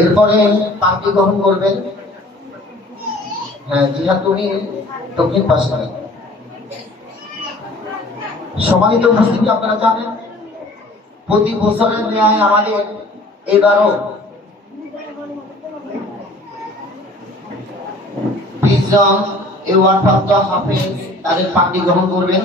এরপরে পাখি গ্রহণ করবেন। হ্যাঁ জিহাদ তুমি দক্ষিণ পাশে। সম্মানিত উপস্থিতি, আপনারা জানেন প্রতি বছরের ন্যায় আমাদের এবারও 20 জন এওয়ার্ড প্রাপ্ত হাফেজ তাদের পাখি গ্রহণ করবেন।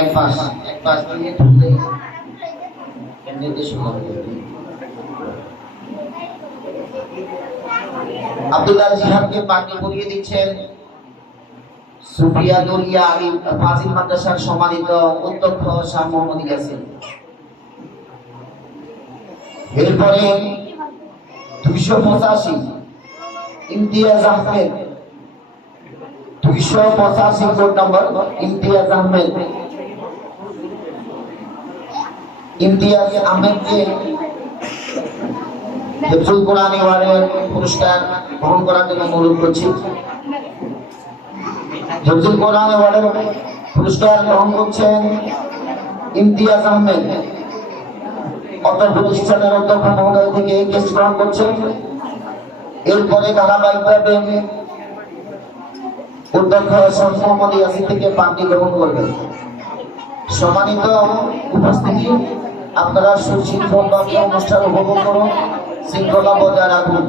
এক পাশ দিয়ে ঢুকলে নির্দেশ হবে। আব্দুল্লাহ জিহাদকে পাগড়ি পরিয়ে দিচ্ছেন সুফিয়া দরিয়া আলী ফাজিল মাদ্রাসার সম্মানিত অধ্যক্ষ শাহ মোহাম্মদ ইয়াসিন। এরপরে 285 ইমতিয়াজ আহমেদ, 285 কোড নম্বর ইমতিয়াজ আহমেদ। ইমতিয়াজ আহমেদকে হিফজুল কোরআন এওয়ার্ডের পুরস্কার গ্রহণ করার জন্য অনুরোধ করছি। হিফজুল কোরআন এওয়ার্ডের পুরস্কার গ্রহণ করছেন ইমতিয়াজ আহমেদ। অত্র প্রতিষ্ঠানের অধ্যক্ষ মহোদয় থেকে কেস গ্রহণ করছেন। এরপরে ধারাবাহিকভাবে অধ্যক্ষ শাহ মোহাম্মদ ইয়াসিন থেকে পাগড়ি গ্রহণ করবেন। সম্মানিত উপস্থিতি, আপনারা সুশৃঙ্খলভাবে অনুষ্ঠান উপভোগ করুন, শৃঙ্খলা বজায় রাখুন।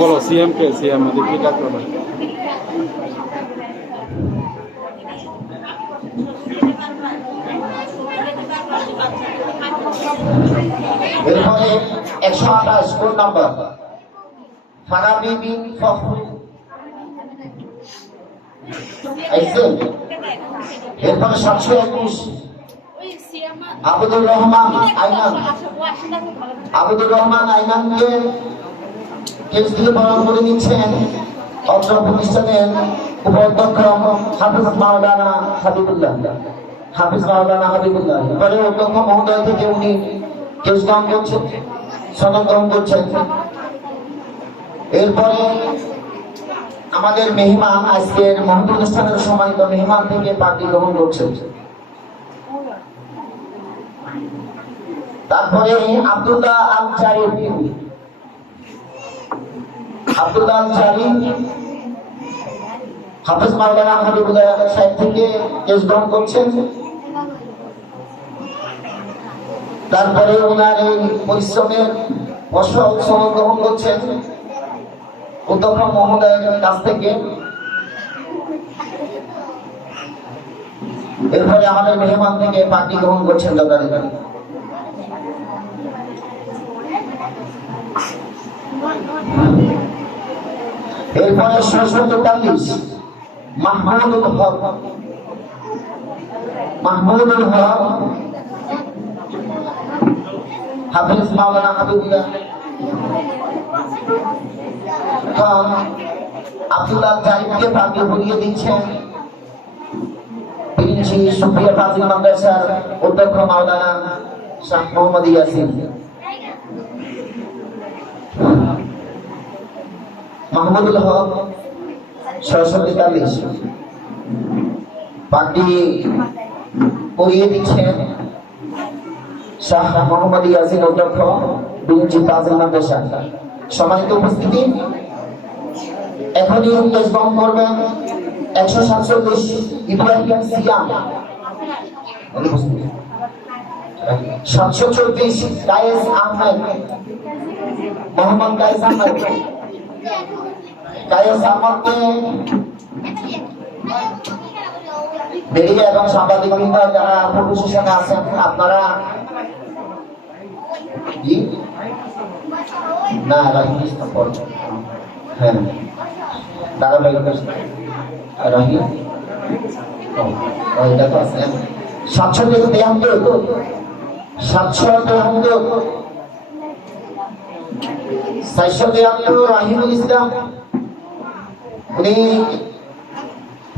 বলো সিএম কে সিএম দেখি ডাক্তার এরপরে 128 কোড নাম্বার ফারাবি বিন ফখরুল আইসেন। এরপরে 721 আব্দুর রহমান আইনান। আব্দুর রহমান আইনানকে কেস দিয়ে বরণ করে নিচ্ছেন অত্র প্রতিষ্ঠানের উপাধ্যক্ষ হাফিজ মাওলানা হাবিবুল্লাহ। এবারে অধ্যক্ষ মহোদয় থেকে উনি কেস গ্রহণ করছেন, সনদ গ্রহণ করছেন। এরপরে আমাদের মেহমান, আজকের মহৎ অনুষ্ঠানের সম্মানিত মেহমান থেকে পাগড়ি গ্রহণ করছেন। তারপরে আব্দুল্লাহ আল জারিম হাফিজ মাওলানা হাবিবুল্লাহ সাহেব থেকে কেস গ্রহণ করছেন। তারপরে ওনার এই পরিশ্রমের ফসল সনদ গ্রহণ করছেন অধ্যক্ষ মহোদয়ের কাছ থেকে। এরপরে আমাদের মেহমান থেকে পাগড়ি গ্রহণ করছেন যথারীতি। এরপরে 643 মাহমুদুল হক হাফিজ মাওলানা হাবিবুল্লাহ আব্দুল্লাহ জারিমকে পাগড়ি পরিয়ে দিচ্ছেন প্রিন্সি সুফিয়া ফাজিল মাদ্রাসার অধ্যক্ষ মাওলানা শাহ মোহাম্মদ ইয়াসিন। মাহমুদুল হক 643 পাগড়ি পরিয়ে দিচ্ছেন শাহ মোহাম্মদ ইয়াসিন অধ্যক্ষ প্রিন্সি ফাজিল মাদ্রাসা। সম্মানিত উপস্থিতি, এখনই কেস গ্রহণ করবেন 147 ইব্রাহিম সিয়াম। 724 কায়েস আহমেদ, মোহাম্মদ কায়েস আহমেদকে মিডিয়া এবং সাংবাদিক বৃন্দ যারা ফটো সেশনে আছেন, আপনারা না হ্যাঁ ধারাবাহিক রাহি 773 রাহিমুল ইসলাম উনি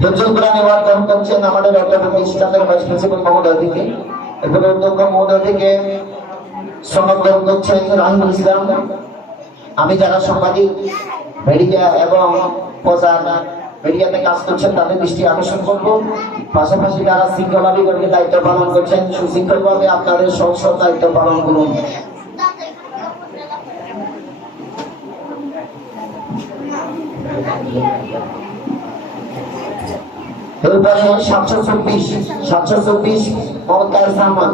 হিফজুল কোরআন অ্যাওয়ার্ড গ্রহণ করছেন আমাদের প্রতিষ্ঠানের ভাইস প্রিন্সিপাল মহোদয় থেকে। এরপরে অধ্যক্ষ মহোদয় থেকে সনদ গ্রহণ করছেন রাহিমুল ইসলাম। আমি যারা সাংবাদিক মিডিয়া এবং প্রচার মিডিয়াতে কাজ করছেন তাদের দৃষ্টি আকর্ষণ করব। পাশাপাশি যারা শৃঙ্খলা বিভাগের দায়িত্ব পালন করছেন সুশৃঙ্খলভাবে আপনাদের সংসদ দায়িত্ব পালন করুন। এরপরে 724 মোহাম্মদ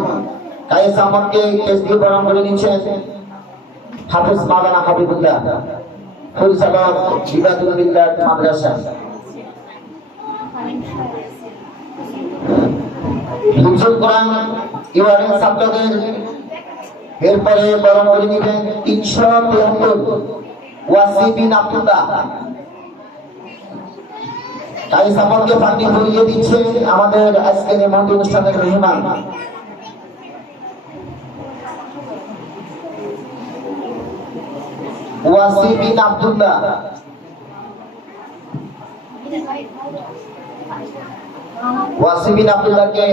কায়েস আহমদকে কেস দিয়ে বরণ করে নিচ্ছেন হাফেজ মাওলানা হাবিবুল্লাহ, পরিচালক ইবাদুল বিল্লাহ মাদ্রাসা। হিফজুল কোরআন এবারে ছাত্রদের এরপরে বরণ করে নিবেন 373 ওয়াসি বিন আব্দুল্লাহ। কায়েস আহমদকে পার্টি পরিয়ে দিচ্ছে আমাদের আজকের এই মহতি অনুষ্ঠানের মেহমান। ওয়াসি বিন আব্দুল্লাহ আব্দুল্লাহকে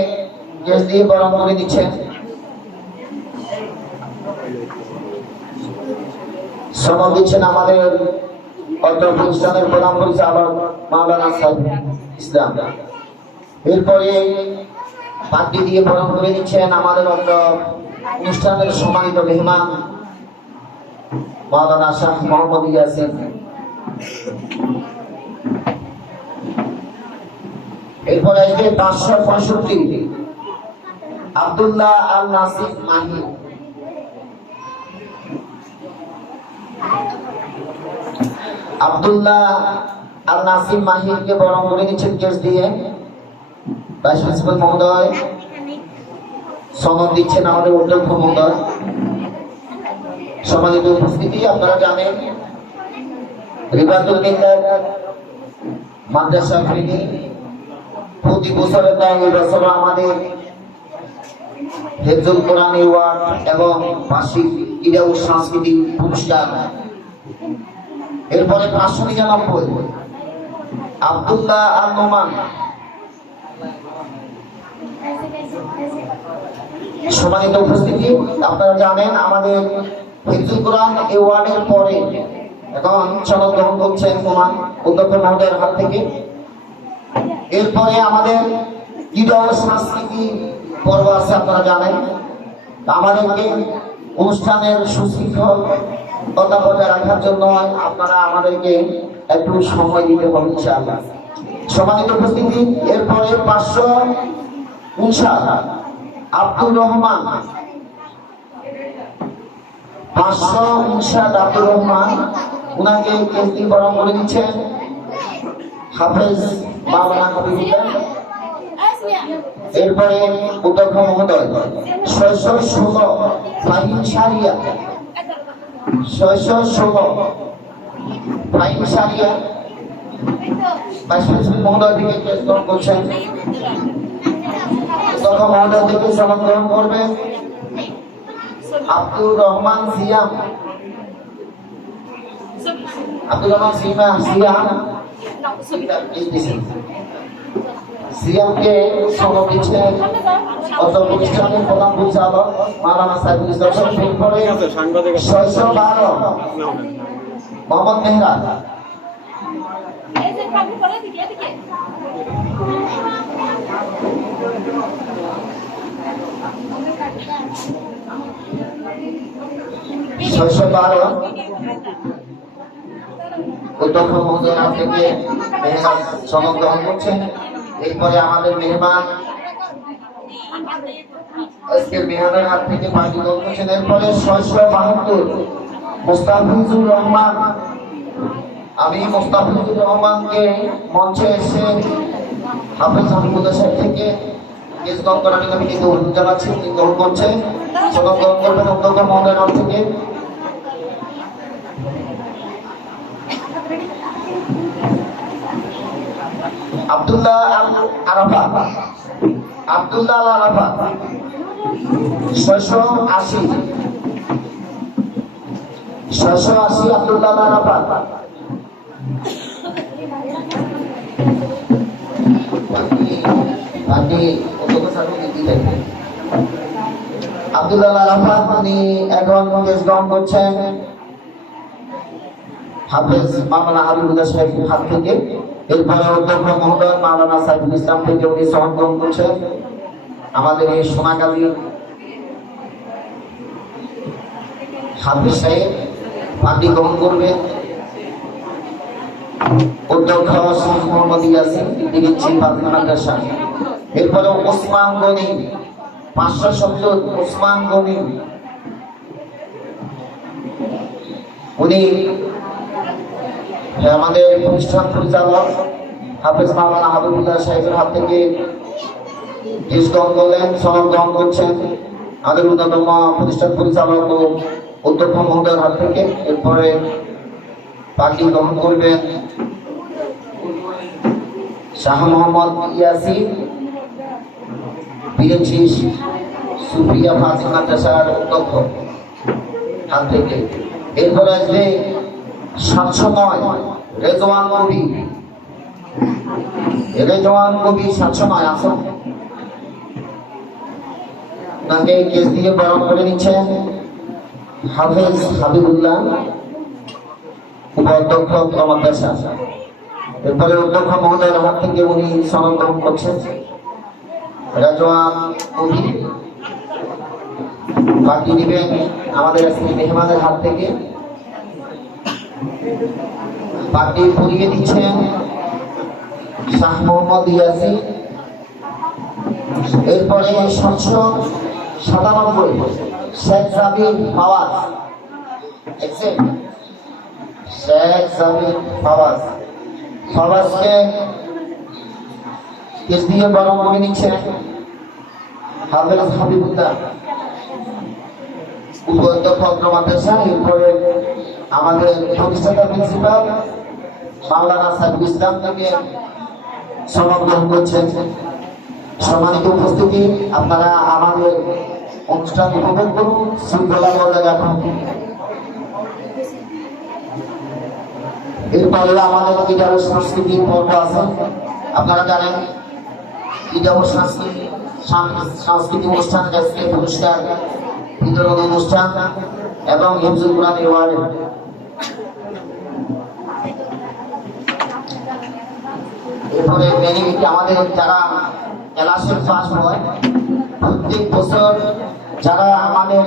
কেস দিয়ে বরণ করে দিচ্ছেন। সনদ দিচ্ছেন আমাদের অত্র প্রতিষ্ঠানের প্রধান পরিচালক মাওলানা সাইফুল ইসলাম। এরপরে পার্টি দিয়ে বরণ করে দিচ্ছেন আমাদের অত্র অনুষ্ঠানের সম্মানিত মেহমান মাওলানা শাহ মোহাম্মদ ইয়াসিন। এরপরে আসবে 565 আব্দুল্লাহ আল নাসির মাহি। আব্দুল্লাহ আল নাসির মাহিরকে বরণ করে নিচ্ছেন কেস দিয়ে ভাইস প্রিন্সিপাল মহোদয়। সনদ দিচ্ছেন আমাদের অধ্যক্ষ মহোদয়। সম্মানিত উপস্থিতি, আপনারা জানেন রিবাতুল বিল্লাহ মাদ্রাসা ফেনী প্রতি বছরের ন্যায় এই বছর আমাদের হিফজুল কোরআন অ্যাওয়ার্ড এবং বার্ষিক ক্রীড়া ও সাংস্কৃতিক পুরস্কার। এরপরে 599 আব্দুল্লাহ আল নোমান। সম্মানিত উপস্থিতি, আপনারা জানেন আমাদের হিফজুল কোরআন অ্যাওয়ার্ডের পরে এখন সনদ গ্রহণ করছেন নোমান অধ্যক্ষ মহোদয়ের হাত থেকে। এরপরে আমাদের ক্রীড়া ও সাংস্কৃতিক পর্ব আছে, আপনারা জানেন। আমাদেরকে অনুষ্ঠানের সুশৃঙ্খলতা বজায় রাখার জন্য আপনারা আমাদেরকে একটু সময় দিতে হবে ইনশাআল্লাহ। সম্মানিত উপস্থিতি, এরপরে 559 আব্দুর রহমান। 559 আব্দুর রহমান, উনাকে কেন্দ্রীয় বরণ করে দিচ্ছেন হাফেজ মাওলানা হাবিবুল্লাহ। এরপরে অধ্যক্ষ মহোদয় 616 ফাহিম শাহরিয়া। 616 ফাহিম শাহরিয়া ভাইস প্রিন্সিপাল মহোদয় থেকে কেস গ্রহণ করছেন। অধ্যক্ষ মহোদয় থেকে সনদ গ্রহণ করবেন আব্দুর রহমান সিয়াম। আব্দুর রহমান সিয়াম সিএমকে সনদ দিচ্ছেন অত্র প্রতিষ্ঠানের প্রধান পরিচালক মাওলানা সাইফুল ইসলাম। এরপরে 612 মোহাম্মদ মেহরাজ। অধ্যক্ষ মহোদয় থেকে মেহরাজ সনদ গ্রহণ করছেন। এরপরে আমাদের মেহমান আজকের মেহমানের হাত থেকে পার্টি গ্রহণ করছেন। এরপরে 672 মুস্তাফিজুর রহমান। আমি মুস্তাফিজুর রহমানকে মঞ্চে এসে হাফেজ হাবিবুল্লাহ সাহেব থেকে কেস গ্রহণ করার জন্য আমি কিন্তু অনুরোধ জানাচ্ছি। গ্রহণ করছেন, সনদ গ্রহণ করবেন অধ্যক্ষ মহোদয়ের হাত থেকে। আব্দুল্লাহ আল আরাফা। 680 আব্দুল্লাহ আল আরাফা। আপনি অধ্যক্ষ স্যারকে দিতে আব্দুল্লাহ আরাফাত উনি এখন দেশ গ্রহণ করছেন হাফেজ মাওলানা হাবিবুল্লাহ সাহেবের হাত থেকে। এরপরে অধ্যক্ষ মহোদয় মাওলানা সাইফুল ইসলাম থেকে উনি সহন গ্রহণ করছেন। আমাদের এই সোনাকালী হাফেজ সাহেব পান্ডি গ্রহণ করবেন। অধ্যক্ষ শেখ মোহাম্মদ ইয়াসিন দিচ্ছি ফাতিমা মাদ্রাসা। এরপরে ওসমান গনি 570 ওসমান গনি উনি আমাদের প্রতিষ্ঠান পরিচালক হাফেজ মাওলানা হাবিবুল্লাহ সাহেবের হাত থেকে দেশ গ্রহণ করলেন, সনদ গ্রহণ করছেন আমাদের অন্যতম প্রতিষ্ঠান পরিচালক ও অধ্যক্ষ মহোদয়ের হাত থেকে। এরপরে পাখি গ্রহণ করবেন শাহ মোহাম্মদ ইয়াসিন বিএনসি সুফিয়া ফাতিমা মাদ্রাসার অধ্যক্ষ হাত থেকে। এরপরে আসবে 709 রেজওয়ান কবি। রেজওয়ান কবি 709 আসুন, তাকে কেস দিয়ে বরণ করে নিচ্ছেন হাফেজ হাবিবুল্লাহ উপাধ্যক্ষ মাদ্রাসা। এরপরে অধ্যক্ষ মহোদয়ের হাত থেকে উনি সনদ গ্রহণ করছেন রেজওয়ান কবি। বাকি দিবেন আমাদের মেহমানের হাত থেকে। বাকি পরিয়ে দিচ্ছেন শাহ মোহাম্মদ ইয়াসিন। এরপরে 797 Sheikh Jamil Fawaz. Sheikh Jamil Fawaz ফাওয়াজকে case দিয়ে বরণ করে নিচ্ছেন হাফেজ হাবিবুল্লাহ উপাধ্যক্ষ মাদ্রাসা। এরপরে আমাদের প্রতিষ্ঠাতা প্রিন্সিপাল মাওলানা সাইফুল ইসলাম থেকে সনদ গ্রহণ করছেন। সম্মানিত উপস্থিতি, আপনারা আমাদের অনুষ্ঠান উপভোগ করুন, শৃঙ্খলা বজায় রাখুন। এরপরে আমাদের ক্রীড়া ও সংস্কৃতি পর্ব আছে। আপনারা জানেন ক্রীড়া ও সাংস্কৃতিক অনুষ্ঠান, জাতীয় পুরস্কার বিতরণ অনুষ্ঠান এবং হিফজুল কোরআন অ্যাওয়ার্ড। এরপরে আমাদের যারা ক্লাসের পাস হয় প্রত্যেক বছর, যারা আমাদের